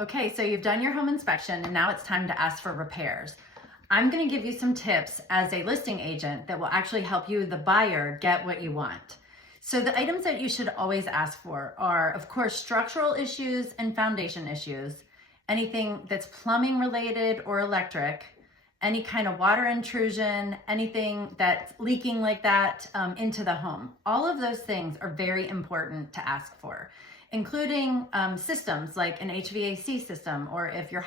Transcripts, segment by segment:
Okay, so you've done your home inspection and now it's time to ask for repairs. I'm going to give you some tips as a listing agent that will actually help you, the buyer, get what you want. So the items that you should always ask for are, of course, structural issues and foundation issues, anything that's plumbing related or electric, any kind of water intrusion, anything that's leaking like that into the home. All of those things are very important to ask for, including systems like an HVAC system, or if your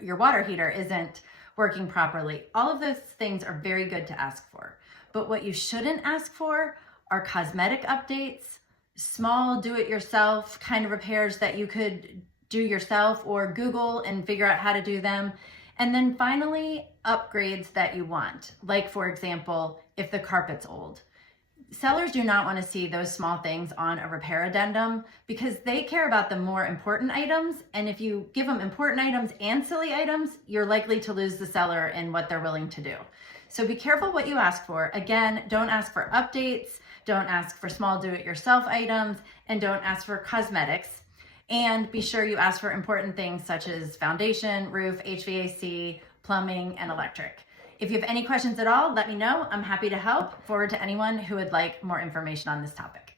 your water heater isn't working properly. All of those things are very good to ask for. But what you shouldn't ask for are cosmetic updates, small do-it-yourself kind of repairs that you could do yourself or Google and figure out how to do them. And then finally, upgrades that you want. Like, for example, if the carpet's old. Sellers do not want to see those small things on a repair addendum because they care about the more important items. And if you give them important items and silly items, you're likely to lose the seller in what they're willing to do. So be careful what you ask for. Again, don't ask for updates, don't ask for small do-it-yourself items, and don't ask for cosmetics. And be sure you ask for important things such as foundation, roof, HVAC, plumbing, and electric. If you have any questions at all, let me know. I'm happy to help. Forward to anyone who would like more information on this topic.